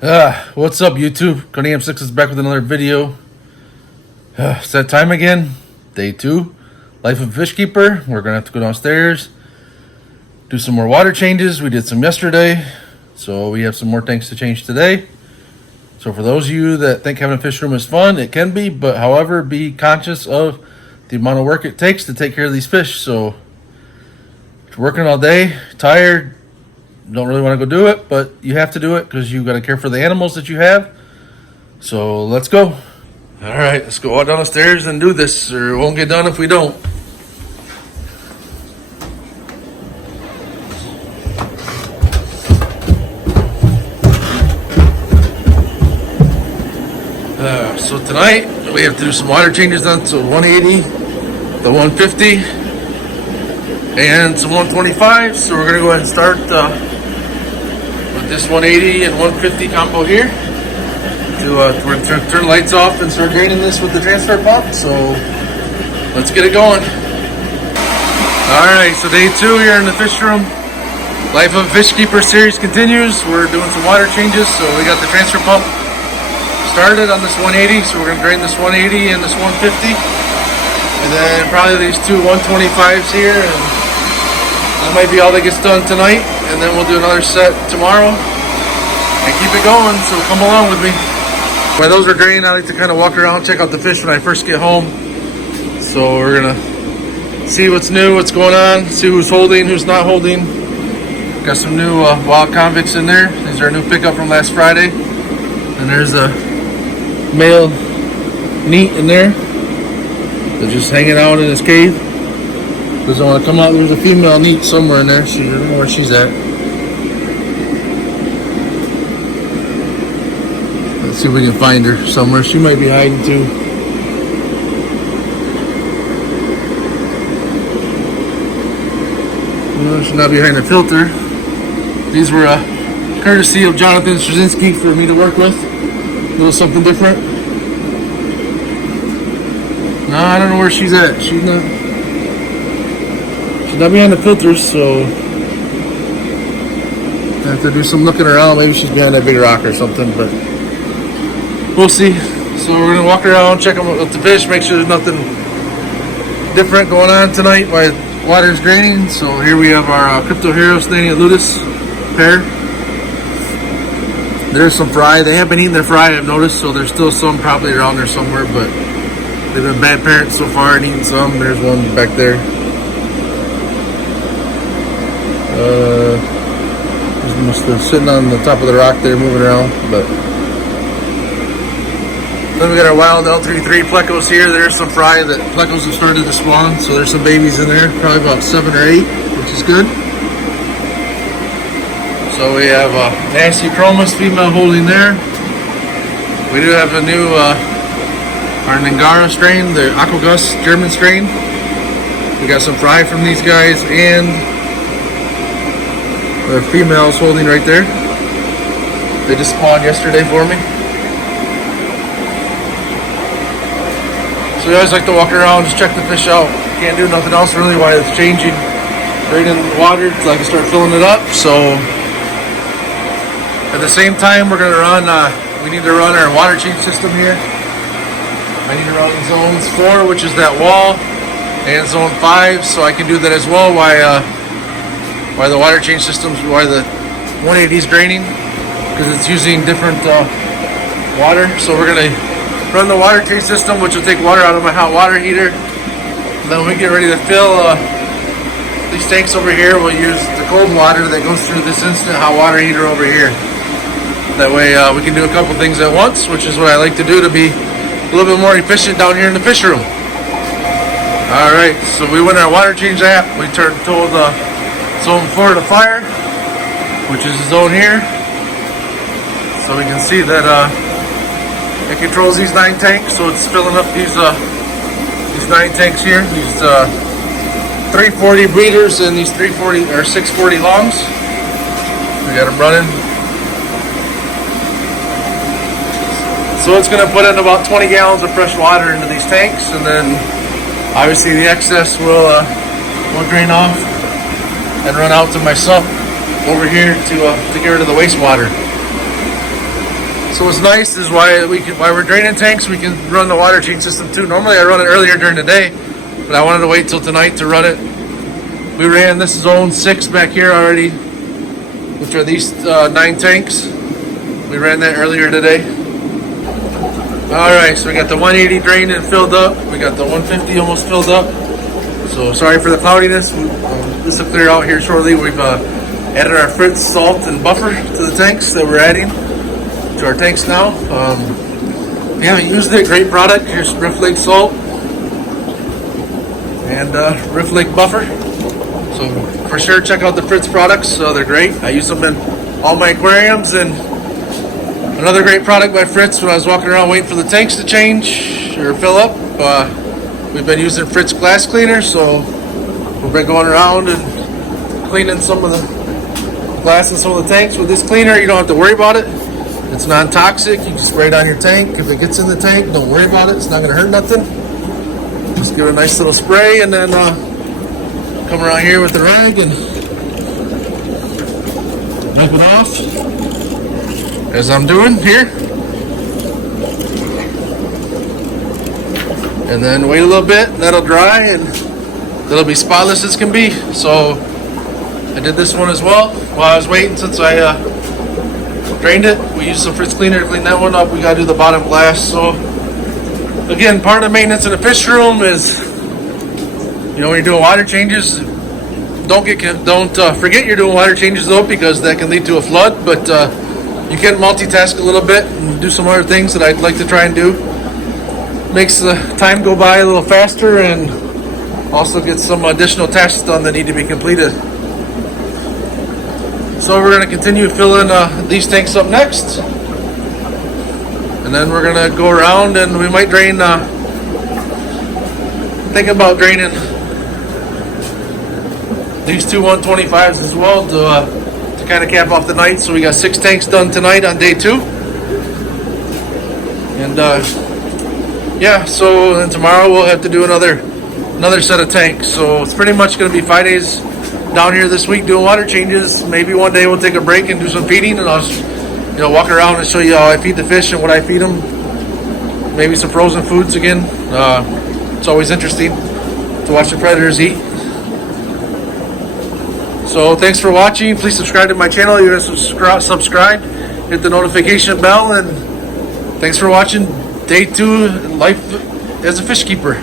What's up, YouTube? Cunningham Cichlids back with another video. It's that time again. Day 2. Life of Fishkeeper. We're going to have to go downstairs, do some more water changes. We did some yesterday, so we have some more tanks to change today. So for those of you that think having a fish room is fun, it can be, but however, be conscious of the amount of work it takes to take care of these fish. So if you're working all day, tired, don't really want to go do it, but you have to do it because you got to care for the animals that you have. So let's go. All right, let's go out down the stairs and do this, or it won't get done if we don't. So tonight we have to do some water changes on to 180, the 150, and some 125. So we're gonna go ahead and start this 180 and 150 combo here. We're going to turn the lights off and start draining this with the transfer pump. So let's get it going. Alright, so day 2 here in the fish room. Life of a Fishkeeper series continues. We're doing some water changes. So we got the transfer pump started on this 180. So we're going to drain this 180 and this 150. And then probably these two 125s here. And that might be all that gets done tonight. And then we'll do another set tomorrow and keep it going, so come along with me. While those are drained, I like to kind of walk around, check out the fish when I first get home. So we're gonna see what's new, what's going on, see who's holding, who's not holding. Got some new wild convicts in there. These are a new pickup from last Friday. And there's a male neat in there. They're just hanging out in his cave. Doesn't want to come out. There's a female neat somewhere in there. I don't know where she's at. Let's see if we can find her somewhere. She might be hiding too. No, she's not behind the filter. These were courtesy of Jonathan Straczynski for me to work with. A little something different. No, I don't know where she's at. She's not behind the filters, so I have to do some looking around. Maybe she's behind that big rock or something, but we'll see. So we're gonna walk around, check them with the fish, make sure there's nothing different going on tonight while water's draining. So here we have our Crypto Hero standing at Ludus pair. There's some fry. They have been eating their fry, I've noticed, so there's still some probably around there somewhere, but they've been bad parents so far and eating some. There's one back there. Must have sitting on the top of the rock there moving around. But then we got our wild L33 plecos here. There's some fry that plecos have started to spawn, so there's some babies in there, probably about 7 or 8, which is good. So we have a nasty chromis female holding there. We do have a new our Ningara strain, the Aquagus German strain. We got some fry from these guys, and the female's holding right there. They just spawned yesterday for me. So we always like to walk around, just check the fish out. Can't do nothing else really while it's changing. Right in the water till I can start filling it up. So at the same time, we're gonna run. We need to run our water change system here. I need to run zones 4, which is that wall, and zone 5, so I can do that as well. Why the water change systems, why the 180 is draining, because it's using different water. So we're gonna run the water change system, which will take water out of my hot water heater. And then when we get ready to fill these tanks over here, we'll use the cold water that goes through this instant hot water heater over here. That way we can do a couple things at once, which is what I like to do to be a little bit more efficient down here in the fish room. All right, so we went our water change app. We told zone 4 to fire, which is the zone here. So we can see that it controls these 9 tanks. So it's filling up these 9 tanks here. These 340 breeders and these 340 or 640 longs. We got them running. So it's going to put in about 20 gallons of fresh water into these tanks, and then obviously the excess will drain off and run out to my sump over here to get rid of the wastewater. So what's nice is while we're draining tanks, we can run the water change system too. Normally I run it earlier during the day, but I wanted to wait till tonight to run it. We ran this zone 6 back here already, which are these 9 tanks. We ran that earlier today. Alright, so we got the 180 drained and filled up. We got the 150 almost filled up. So sorry for the cloudiness. This will clear out here shortly. We've added our Fritz salt and buffer to the tanks that we're adding to our tanks now. If you haven't used it, great product. Here's Rift Lake salt and Rift Lake buffer. So for sure, check out the Fritz products. They're great. I use them in all my aquariums. And another great product by Fritz, when I was walking around waiting for the tanks to change or fill up, we've been using Fritz glass cleaner. So we've been going around and cleaning some of the glass in some of the tanks with this cleaner. You don't have to worry about it. It's non-toxic. You can spray it on your tank. If it gets in the tank, don't worry about it. It's not going to hurt nothing. Just give it a nice little spray and then come around here with the rag and wipe it off, as I'm doing here. And then wait a little bit, and that'll dry, and it'll be spotless as can be. So I did this one as well while I was waiting, since I drained it. We used some Fritz cleaner to clean that one up. We got to do the bottom glass. So again, part of the maintenance in the fish room is, when you're doing water changes, don't forget you're doing water changes though, because that can lead to a flood. But you can multitask a little bit and do some other things that I'd like to try and do. Makes the time go by a little faster, and also get some additional tasks done that need to be completed. So we're going to continue filling these tanks up next, and then we're going to go around and we might drain, thinking about draining these two 125s as well to kind of cap off the night. So we got 6 tanks done tonight on day 2, and yeah, so then tomorrow we'll have to do another set of tanks. So it's pretty much going to be 5 days down here this week doing water changes. Maybe one day we'll take a break and do some feeding, and I'll just, walk around and show you how I feed the fish and what I feed them. Maybe some frozen foods again. It's always interesting to watch the predators eat. So thanks for watching. Please subscribe to my channel. You're going to subscribe, hit the notification bell, and thanks for watching day 2 life as a fish keeper.